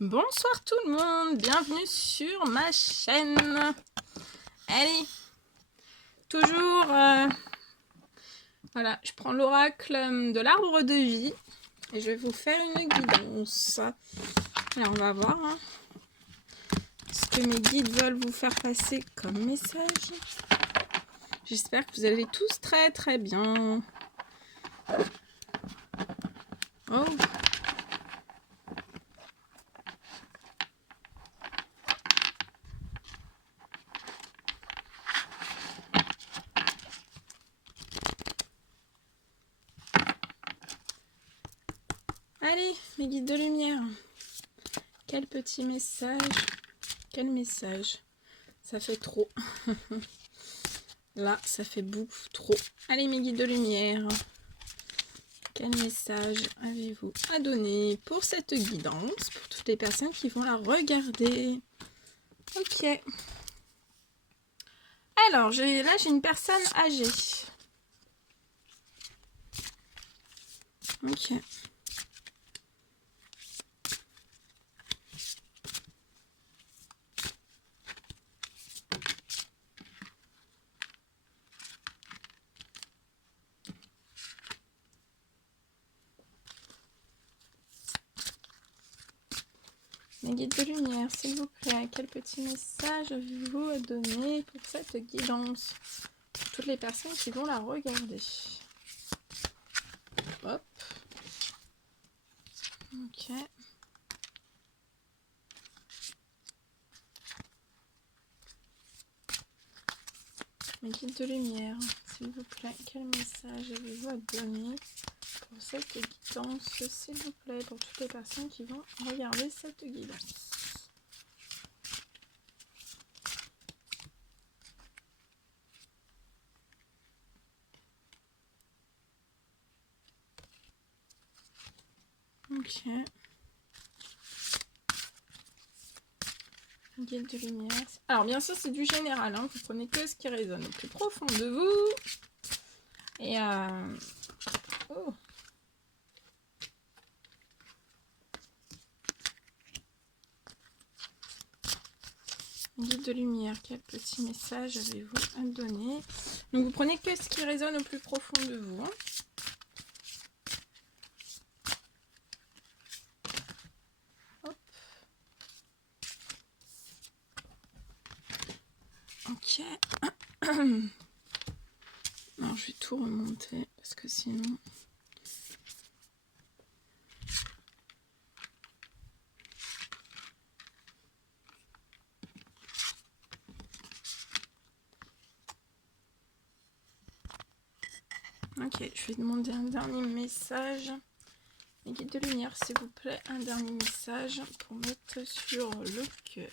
Bonsoir tout le monde, bienvenue sur ma chaîne. Allez, toujours, voilà, je prends l'oracle de l'arbre de vie et je vais vous faire une guidance. Alors on va voir ce que mes guides veulent vous faire passer comme message. J'espère que vous allez tous très très bien. Oh. Allez, mes guides de lumière. Quel petit message. Quel message. Ça fait trop. Là, ça fait beaucoup trop. Allez, mes guides de lumière. Quel message avez-vous à donner pour cette guidance, pour toutes les personnes qui vont la regarder? Ok. Alors, là, j'ai une personne âgée. Ok. Mes guides de lumière, s'il vous plaît, quel petit message avez-vous à donner pour cette guidance? Pour toutes les personnes qui vont la regarder. Hop. Ok. Mes guides de lumière, s'il vous plaît, quel message avez-vous à donner pour cette guidance, s'il vous plaît, pour toutes les personnes qui vont regarder cette guidance? Ok. Guide de lumière. Alors bien sûr c'est du général, hein. Vous prenez que ce qui résonne au plus profond de vous. Et oh. Guide de lumière, quel petit message avez-vous à donner? Donc vous prenez que ce qui résonne au plus profond de vous. Hein. Hop. Ok. Alors je vais tout remonter parce que sinon... Ok, je vais demander un dernier message. Les guides de lumière, s'il vous plaît, un dernier message pour mettre sur le cœur.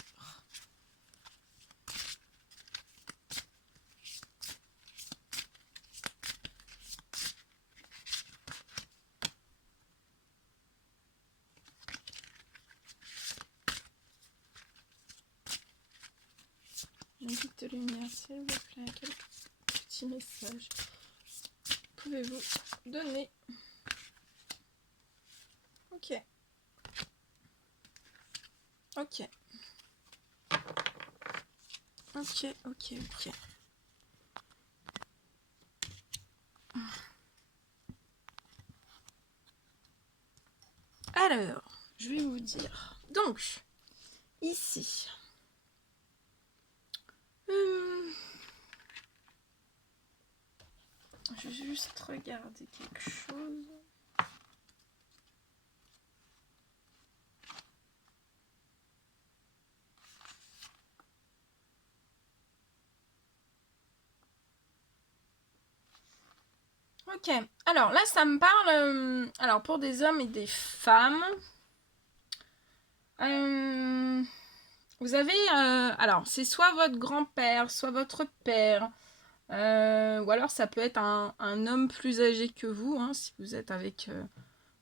Les guides de lumière, s'il vous plaît, quel petit message pouvez-vous donner? Ok. Ok. Ok, ok, ok. Alors, je vais vous dire. Donc, ici. Je vais juste regarder quelque chose. Ok, alors là ça me parle, alors pour des hommes et des femmes, vous avez, alors c'est soit votre grand-père, soit votre père, ou alors ça peut être un homme plus âgé que vous, hein, si vous êtes avec,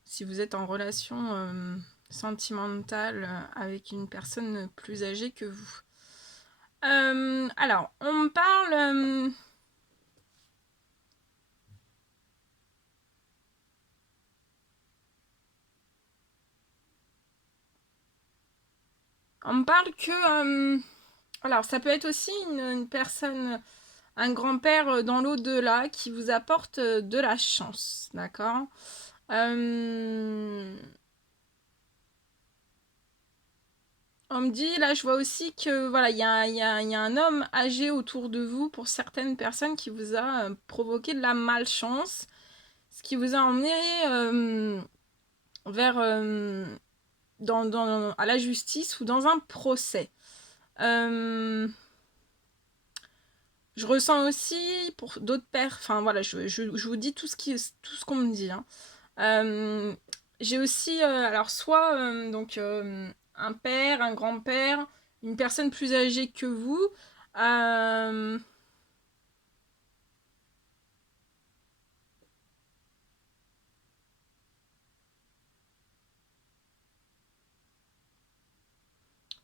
si vous êtes en relation sentimentale avec une personne plus âgée que vous. Alors, on me parle... On me parle que... alors, ça peut être aussi une personne, un grand-père dans l'au-delà qui vous apporte de la chance, d'accord. On me dit, là je vois aussi que voilà, il y a un homme âgé autour de vous pour certaines personnes qui vous a provoqué de la malchance, ce qui vous a emmené vers à la justice ou dans un procès. Je ressens aussi pour d'autres pères, enfin voilà, je vous dis tout ce qu'on me dit. Hein. J'ai aussi, alors soit un père, un grand-père, une personne plus âgée que vous. Euh,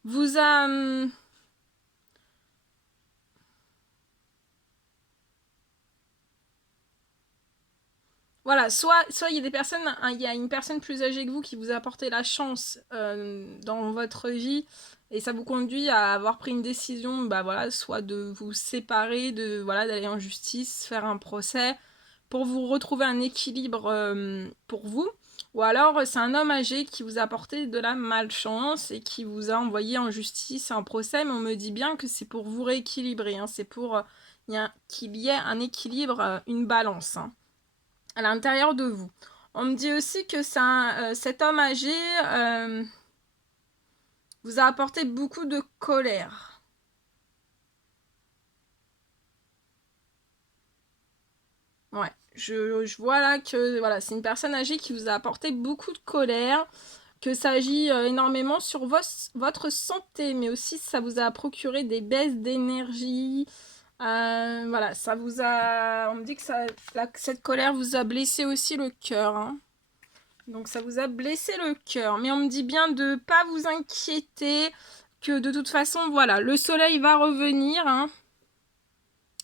vous a... voilà, soit il y a des personnes, hein, il y a une personne plus âgée que vous qui vous a apporté la chance dans votre vie et ça vous conduit à avoir pris une décision, bah voilà, soit de vous séparer, de voilà, d'aller en justice, faire un procès pour vous retrouver un équilibre pour vous. Ou alors c'est un homme âgé qui vous a apporté de la malchance et qui vous a envoyé en justice, en procès, mais on me dit bien que c'est pour vous rééquilibrer, hein, c'est pour qu'il y ait un équilibre, une balance. Hein à l'intérieur de vous. On me dit aussi que cet homme âgé vous a apporté beaucoup de colère. Ouais, je vois là que voilà, c'est une personne âgée qui vous a apporté beaucoup de colère, que ça agit énormément sur votre santé, mais aussi ça vous a procuré des baisses d'énergie. Voilà, ça vous a... On me dit que cette colère vous a blessé aussi le cœur. Hein. Donc ça vous a blessé le cœur. Mais on me dit bien de pas vous inquiéter, que de toute façon, voilà, le soleil va revenir, hein,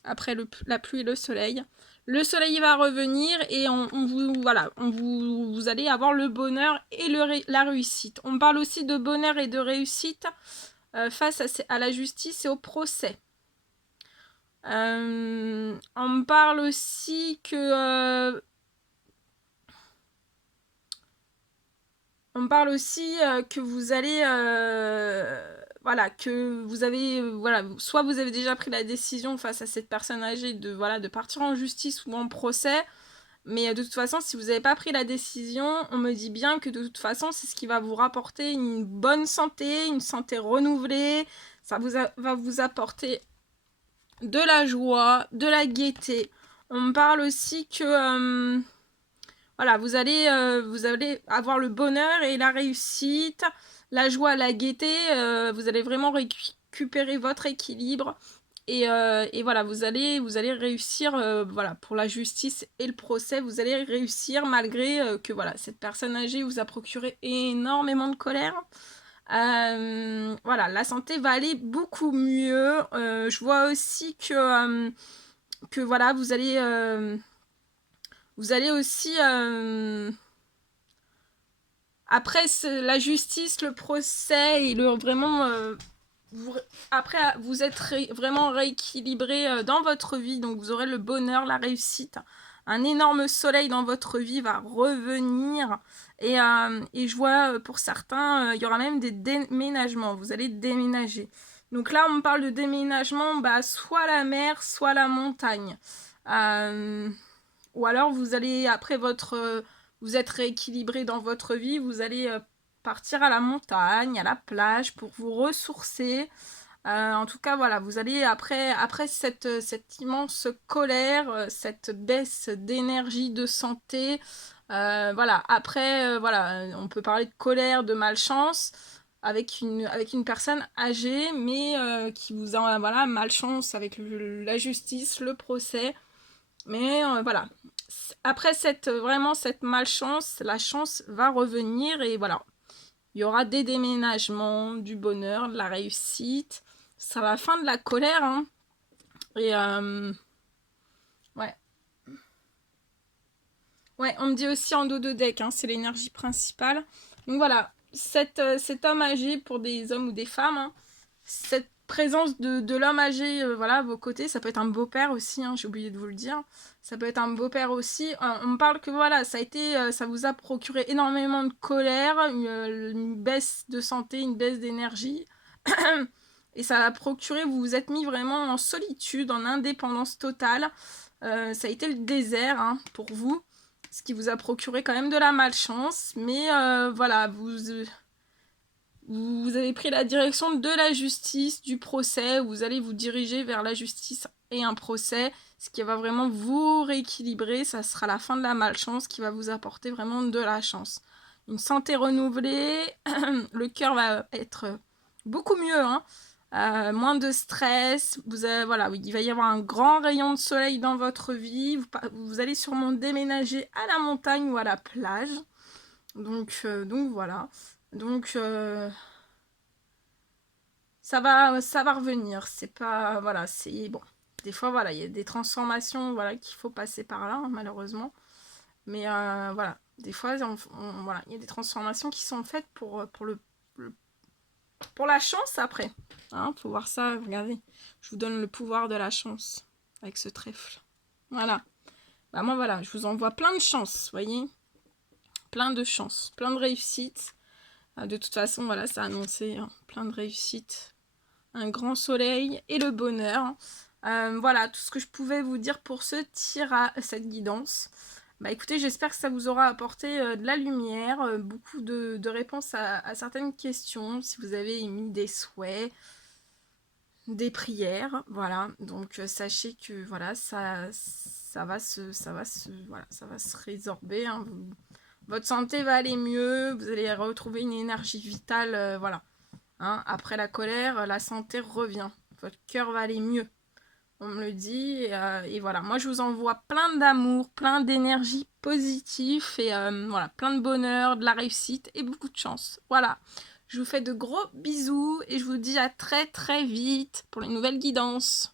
après la pluie et le soleil. Le soleil va revenir et vous allez avoir le bonheur et la réussite. On parle aussi de bonheur et de réussite face à la justice et au procès. On me parle aussi que on parle aussi que vous allez voilà que vous avez voilà soit vous avez déjà pris la décision face à cette personne âgée de voilà de partir en justice ou en procès, mais de toute façon si vous n'avez pas pris la décision, on me dit bien que de toute façon c'est ce qui va vous rapporter une bonne santé, une santé renouvelée, va vous apporter de la joie, de la gaieté. On me parle aussi que voilà, vous allez avoir le bonheur et la réussite, la joie, la gaieté. Vous allez vraiment récupérer votre équilibre. Et voilà, vous allez réussir, voilà, pour la justice et le procès, vous allez réussir malgré que voilà, cette personne âgée vous a procuré énormément de colère. Voilà, la santé va aller beaucoup mieux. Je vois aussi que voilà, vous allez aussi après la justice, le procès et vraiment après vous êtes vraiment rééquilibré dans votre vie, donc vous aurez le bonheur, la réussite. Un énorme soleil dans votre vie va revenir et je vois pour certains, il y aura même des déménagements, vous allez déménager. Donc là, on me parle de déménagement, bah, soit la mer, soit la montagne. Euh, ou alors vous allez, après vous êtes rééquilibré dans votre vie, vous allez partir à la montagne, à la plage pour vous ressourcer. En tout cas, voilà, vous allez après cette immense colère, cette baisse d'énergie, de santé, voilà, après, voilà, on peut parler de colère, de malchance, avec une personne âgée, mais qui vous a, voilà, malchance avec la justice, le procès. Mais voilà, après vraiment cette malchance, la chance va revenir et voilà. Il y aura des déménagements, du bonheur, de la réussite. C'est la fin de la colère. Hein. Et ouais. Ouais, on me dit aussi en dos de deck, hein, c'est l'énergie principale. Donc voilà, cet homme âgé pour des hommes ou des femmes, hein, cette présence de l'homme âgé, voilà, à vos côtés, ça peut être un beau-père aussi, hein, j'ai oublié de vous le dire, ça peut être un beau-père aussi, on me parle que voilà, ça vous a procuré énormément de colère, une baisse de santé, une baisse d'énergie, et ça a procuré, vous vous êtes mis vraiment en solitude, en indépendance totale, ça a été le désert, hein, pour vous, ce qui vous a procuré quand même de la malchance, mais voilà, vous avez pris la direction de la justice, du procès, vous allez vous diriger vers la justice et un procès, ce qui va vraiment vous rééquilibrer, ça sera la fin de la malchance qui va vous apporter vraiment de la chance. Une santé renouvelée, le cœur va être beaucoup mieux, hein. Moins de stress, voilà, il va y avoir un grand rayon de soleil dans votre vie, vous allez sûrement déménager à la montagne ou à la plage, donc voilà, donc ça va revenir, c'est pas, voilà, c'est bon, des fois, voilà, il y a des transformations, voilà, qu'il faut passer par là, hein, malheureusement, mais voilà, des fois, voilà, il y a des transformations qui sont faites pour la chance après. Hein, faut voir ça, regardez. Je vous donne le pouvoir de la chance avec ce trèfle. Voilà. Bah moi voilà, je vous envoie plein de chance, voyez. Plein de chance, plein de réussites. De toute façon, voilà, ça a annoncé hein, plein de réussites. Un grand soleil et le bonheur. Voilà, tout ce que je pouvais vous dire pour ce tirage, cette guidance. Bah écoutez, j'espère que ça vous aura apporté de la lumière, beaucoup de réponses à certaines questions, si vous avez émis des souhaits, des prières, voilà. Donc sachez que voilà, ça va se résorber. Hein. Votre santé va aller mieux, vous allez retrouver une énergie vitale, voilà. Hein, après la colère, la santé revient. Votre cœur va aller mieux. On me le dit. Et voilà. Moi, je vous envoie plein d'amour, plein d'énergie positive. Et voilà, plein de bonheur, de la réussite et beaucoup de chance. Voilà. Je vous fais de gros bisous. Et je vous dis à très très vite pour les nouvelles guidances.